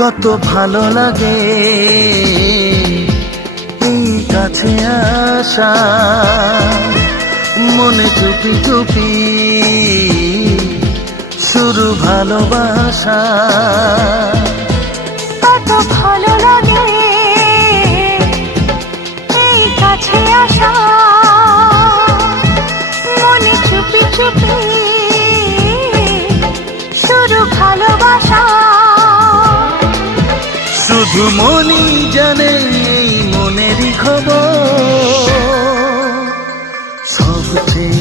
কত ভালো লাগে এই কাছে আসা, মনে চুপি চুপি শুরু ভালোবাসা। কত ভালো লাগে এই কাছে আসা, মনে চুপি চুপি শুরু ভালোবাসা। শুধু মনই জানে এই মনেরই খবর, সবচেয়ে